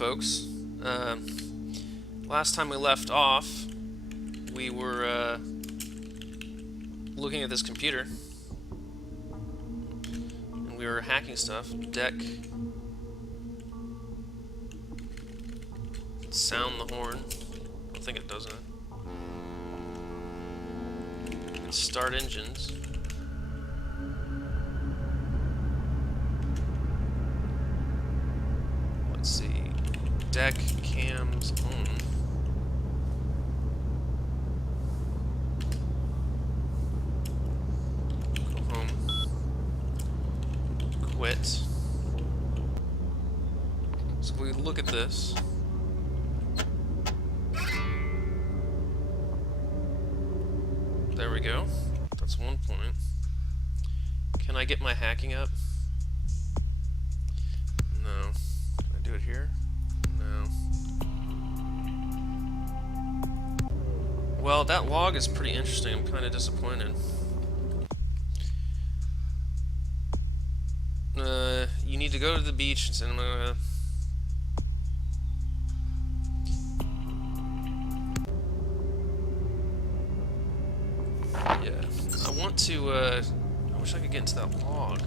folks. Last time we left off, we were looking at this computer, and we were hacking stuff. Deck. Sound the horn. I think it doesn't. Start engines. Let's see. Deck cams on. Go home. Quit. So if we look at this. There we go. That's one point. Can I get my hacking up? No. Can I do it here? No. Well, that log is pretty interesting. I'm kind of disappointed. You need to go to the beach and send them yeah. I want to, I wish I could get into that log.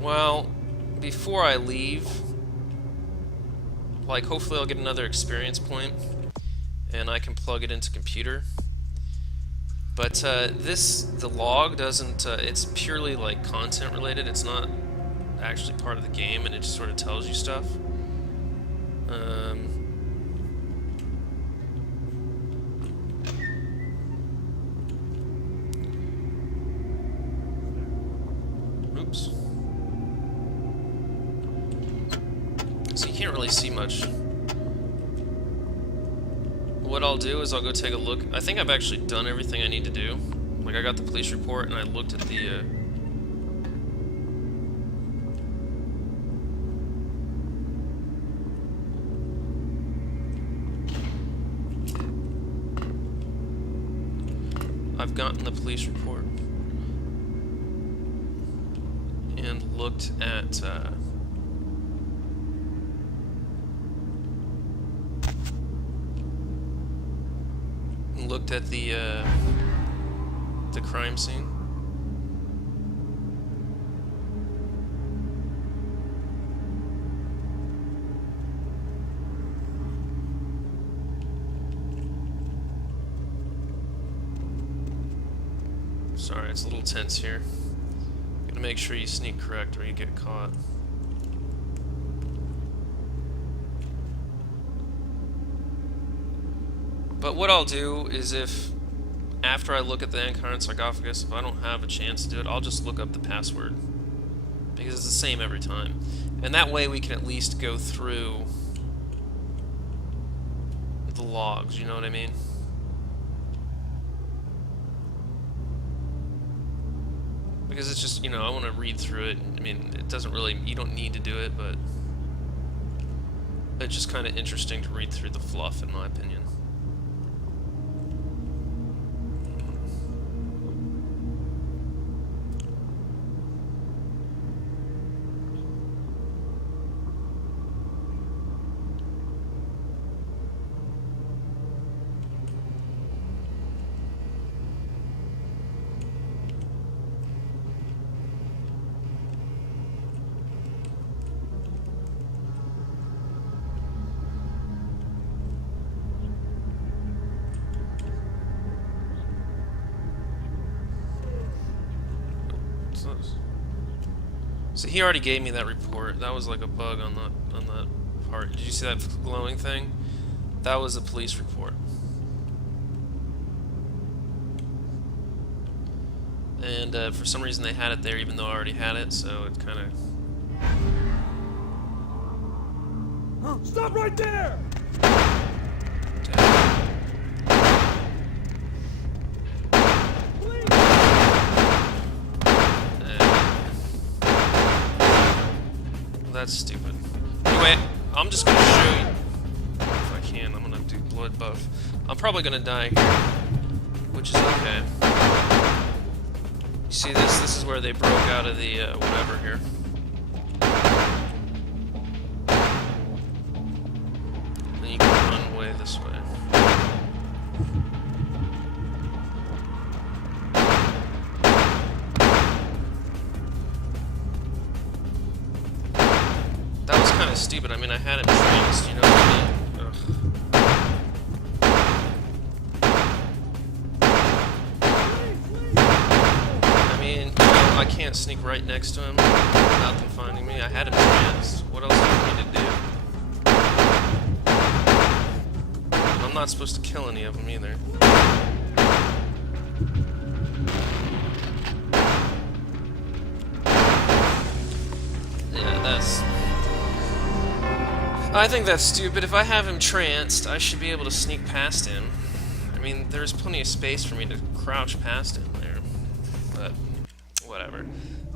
Well, before I leave, like, hopefully I'll get another experience point, and I can plug it into computer. But the log doesn't, it's purely, like, content related. It's not actually part of the game, and it just sort of tells you stuff. Oops. So you can't really see much. What I'll do is I'll go take a look. I think I've actually done everything I need to do. Like, I got the police report and I looked at the I've gotten the police report and looked at the crime scene. Sorry, it's a little tense here. Gotta make sure you sneak correct or you get caught. But what I'll do is, if after I look at the incarnate sarcophagus, if I don't have a chance to do it, I'll just look up the password, because it's the same every time, and that way we can at least go through the logs, you know what I mean? Because it's just, you know, I want to read through it. I mean, it doesn't really, you don't need to do it, but it's just kind of interesting to read through the fluff, in my opinion. So he already gave me that report. That was like a bug on that part. Did you see that glowing thing? That was a police report. And for some reason they had it there, even though I already had it. So it kind of. Stop right there! That's stupid. Anyway, I'm just gonna show you. If I can, I'm gonna do blood buff. I'm probably gonna die here, which is okay. You see this? This is where they broke out of the whatever here. Then you can run away this way. That was kind of stupid. I mean, I had him tranced, you know what I mean? Ugh. I mean, you know, I can't sneak right next to him without them finding me. I had him tranced. What else do you need to do? I'm not supposed to kill any of them either. Yeah, that's... I think that's stupid. If I have him tranced, I should be able to sneak past him. I mean, there's plenty of space for me to crouch past him there. But, whatever.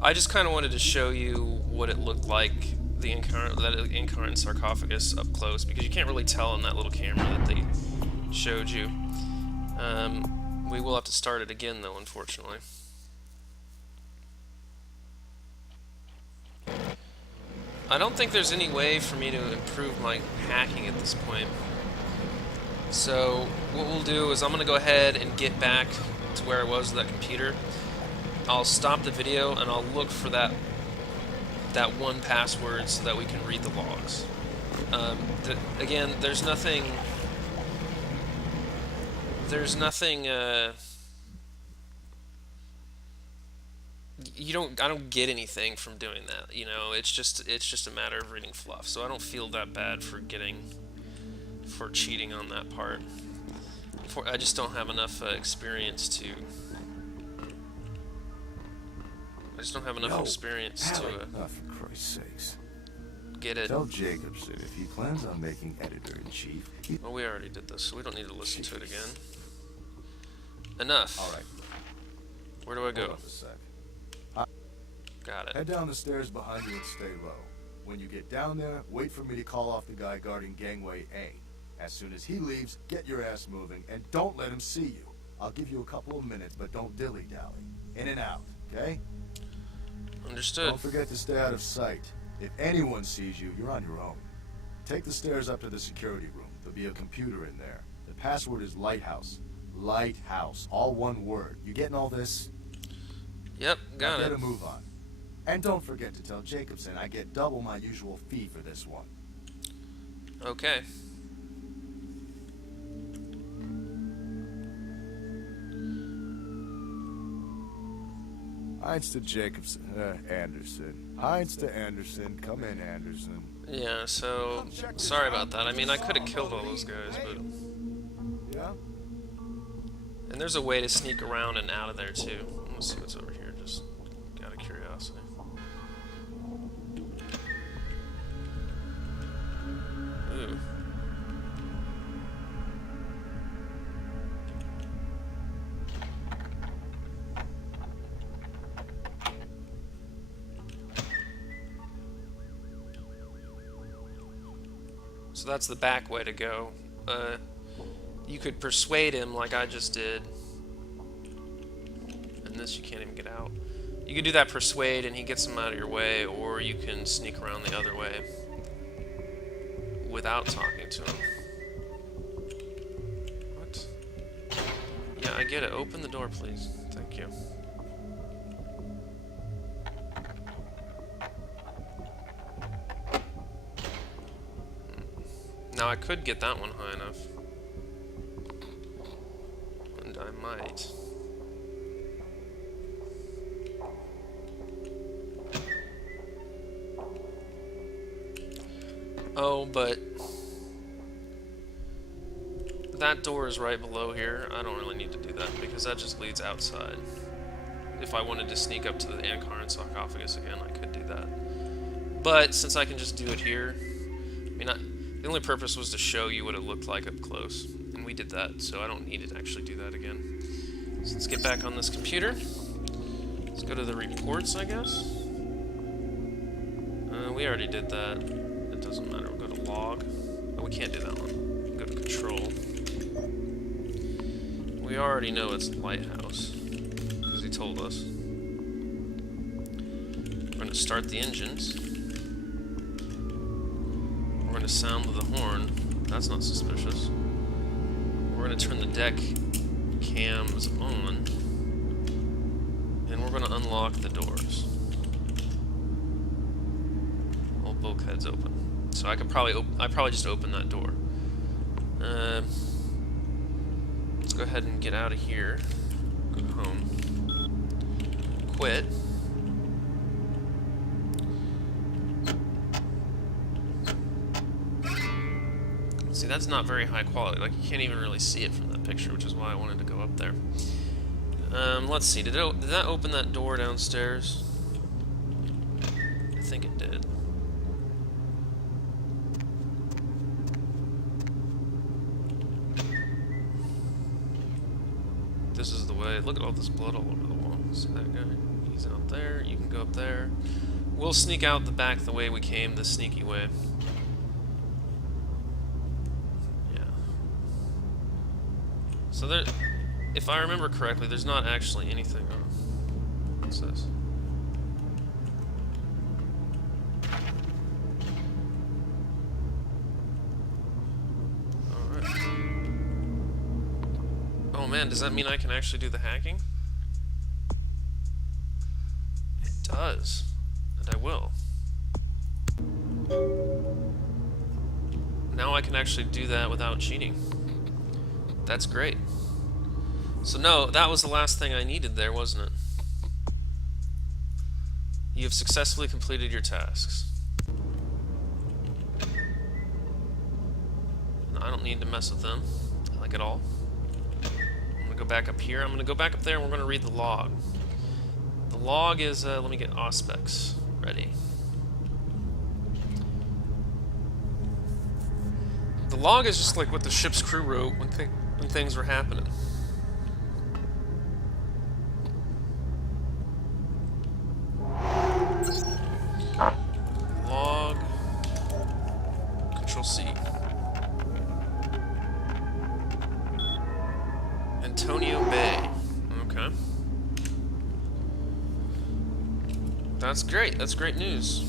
I just kind of wanted to show you what it looked like, the incarnate sarcophagus up close, because you can't really tell on that little camera that they showed you. We will have to start it again, though, unfortunately. I don't think there's any way for me to improve my hacking at this point. So what we'll do is I'm going to go ahead and get back to where I was with that computer. I'll stop the video and I'll look for that one password so that we can read the logs. Again, there's nothing... I don't get anything from doing that, you know. It's just a matter of reading fluff. So I don't feel that bad for cheating on that part. I just don't have enough experience to. I just don't have enough experience to. For Christ's sakes. Get it. Tell Jacobson if he plans on making editor-in-chief. Well, we already did this, so we don't need to listen to it again. Enough. All right. Where do I go? Hold up a sec. Got it. Head down the stairs behind you and stay low. When you get down there, wait for me to call off the guy guarding gangway A. As soon as he leaves, get your ass moving and don't let him see you. I'll give you a couple of minutes, but don't dilly-dally. In and out, okay? Understood. Don't forget to stay out of sight. If anyone sees you, you're on your own. Take the stairs up to the security room. There'll be a computer in there. The password is Lighthouse. Lighthouse. All one word. You getting all this? Yep, got it. Better move on. And don't forget to tell Jacobson I get double my usual fee for this one. Okay. Heinz to Jacobson. Anderson. Heinz to Anderson. Come in, Anderson. Yeah, so sorry about that. I mean, I could have killed all those guys, but Yeah? and there's a way to sneak around and out of there too. Let's see what's over here, just out of curiosity. Ooh. So that's the back way to go. You could persuade him like I just did. And this you can't even get out. You could do that persuade and he gets him out of your way, or you can sneak around the other way without talking to him. What? Yeah, I get it. Open the door, please. Thank you. Now I could get that one high enough. And I might. Oh, but that door is right below here. I don't really need to do that because that just leads outside. If I wanted to sneak up to the incarnate sarcophagus again, I could do that. But since I can just do it here, I mean, the only purpose was to show you what it looked like up close, and we did that, so I don't need to actually do that again. So let's get back on this computer. Let's go to the reports, I guess. we already did that. It doesn't matter. We'll go to log. Oh, we can't do that one. Go to control. We already know it's lighthouse, because he told us. We're going to start the engines. We're going to sound the horn. That's not suspicious. We're going to turn the deck cams on. And we're going to unlock the doors. All bulkheads open. So I could probably just open that door. Let's go ahead and get out of here. Go home. Quit. See, that's not very high quality. Like, you can't even really see it from that picture, which is why I wanted to go up there. Let's see. Did that open that door downstairs? I think it did. This is the way. Look at all this blood all over the wall. See that guy? He's out there. You can go up there. We'll sneak out the back the way we came, the sneaky way. Yeah. So there, if I remember correctly, there's not actually anything on. What's this? Oh man, does that mean I can actually do the hacking? It does. And I will. Now I can actually do that without cheating. That's great. So no, that was the last thing I needed there, wasn't it? You have successfully completed your tasks. No, I don't need to mess with them, like at all. Go back up here. I'm going to go back up there and we're going to read the log. The log is, let me get auspex ready. The log is just like what the ship's crew wrote when things were happening. Log, Control C. Antonio Bay. Okay. That's great. That's great news.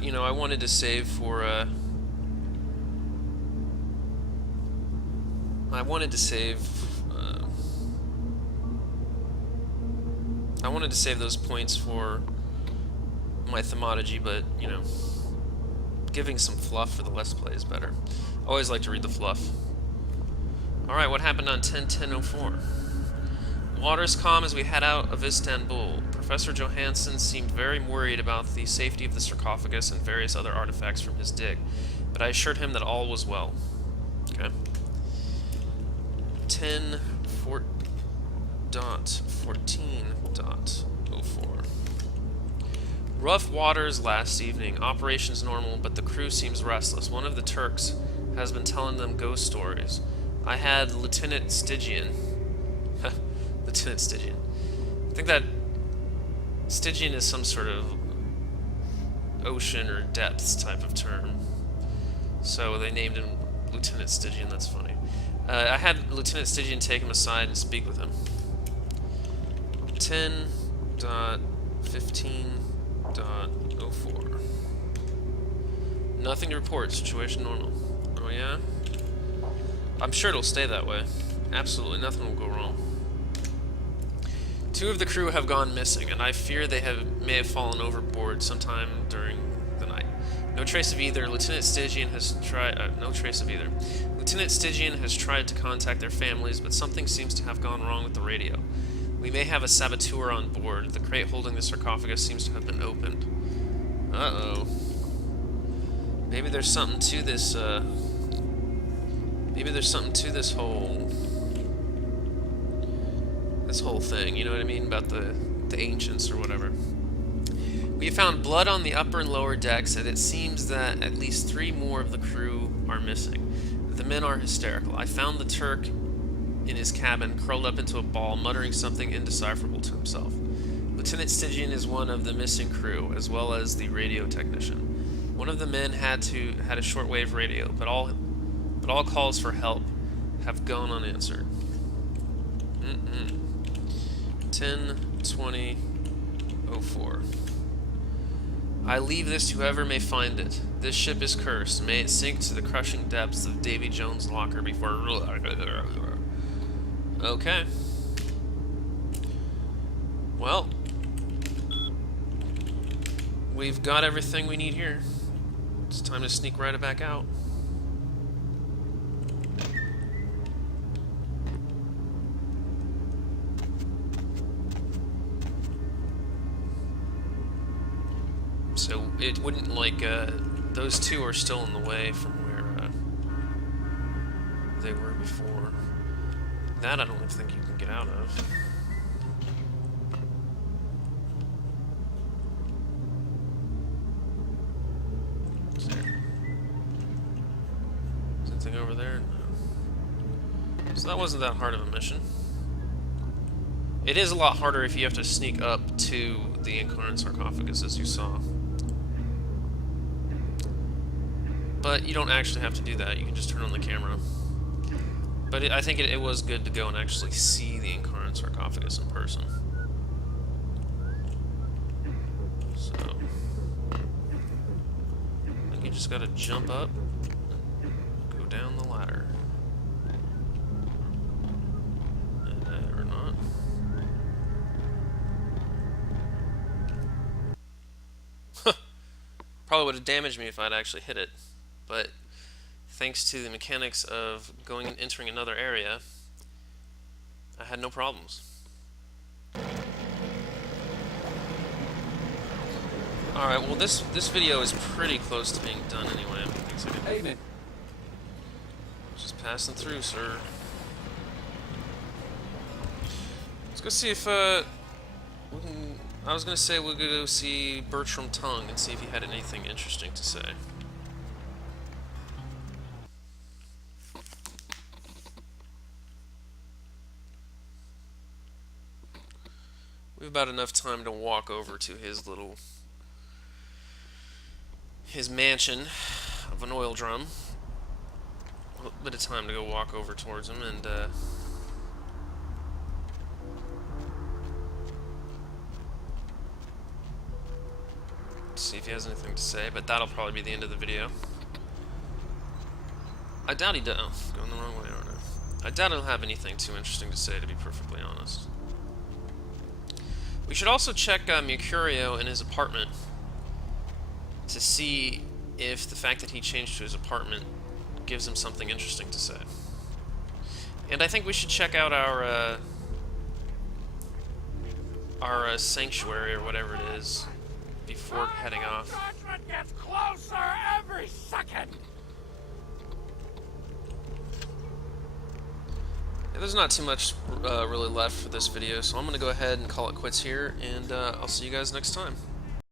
You know, I wanted to save for, I wanted to save those points for my thaumaturgy, but, you know, giving some fluff for the Let's Play is better. I always like to read the fluff. Alright, what happened on 10-10-04? Waters calm as we head out of Istanbul. Professor Johansson seemed very worried about the safety of the sarcophagus and various other artifacts from his dig, but I assured him that all was well. Okay. 10.14.04. Rough waters last evening. Operations normal, but the crew seems restless. One of the Turks has been telling them ghost stories. I had Lieutenant Stygian. Lieutenant Stygian. I think that Stygian is some sort of ocean or depths type of term. So they named him Lieutenant Stygian. That's funny. I had Lieutenant Stygian take him aside and speak with him. 10.15.04. Nothing to report. Situation normal. Oh yeah? I'm sure it'll stay that way. Absolutely, nothing will go wrong. 2 of the crew have gone missing, and I fear they may have fallen overboard sometime during the night. No trace of either. Lieutenant Stygian has tried. No trace of either. Lieutenant Stygian has tried to contact their families, but something seems to have gone wrong with the radio. We may have a saboteur on board. The crate holding the sarcophagus seems to have been opened. Uh-oh. Maybe there's something to this. Maybe there's something to this whole thing, you know what I mean, about the ancients or whatever. We have found blood on the upper and lower decks, and it seems that at least 3 more of the crew are missing. The men are hysterical. I found the Turk in his cabin, curled up into a ball, muttering something indecipherable to himself. Lieutenant Stygian is one of the missing crew, as well as the radio technician. One of the men had a shortwave radio, but all calls for help have gone unanswered. 10:20:04. I leave this to whoever may find it. This ship is cursed. May it sink to the crushing depths of Davy Jones' locker before... Okay. Well, we've got everything we need here. It's time to sneak right back out. So it wouldn't those two are still in the way from where they were before. That I don't think you can get out of. Is there anything over there? No. So that wasn't that hard of a mission. It is a lot harder if you have to sneak up to the incarnate sarcophagus, as you saw. But you don't actually have to do that. You can just turn on the camera. But I think it was good to go and actually see the incarnate sarcophagus in person. So I think you just gotta jump up and go down the ladder. Or not. Probably would have damaged me if I'd actually hit it. But thanks to the mechanics of going and entering another area, I had no problems. Alright, well this video is pretty close to being done anyway. Evening. Just passing through, sir. Let's go see if we can... I was gonna say we'll go see Bertram Tongue and see if he had anything interesting to say. We have about enough time to walk over to his mansion of an oil drum. A little bit of time to go walk over towards him and see if he has anything to say, but that'll probably be the end of the video. I doubt he does. Oh, going the wrong way, aren't I? I doubt he'll have anything too interesting to say, to be perfectly honest. We should also check Mercurio in his apartment to see if the fact that he changed to his apartment gives him something interesting to say. And I think we should check out our sanctuary or whatever it is before heading off. Judgment gets closer every second. Yeah, there's not too much really left for this video, so I'm going to go ahead and call it quits here, and I'll see you guys next time.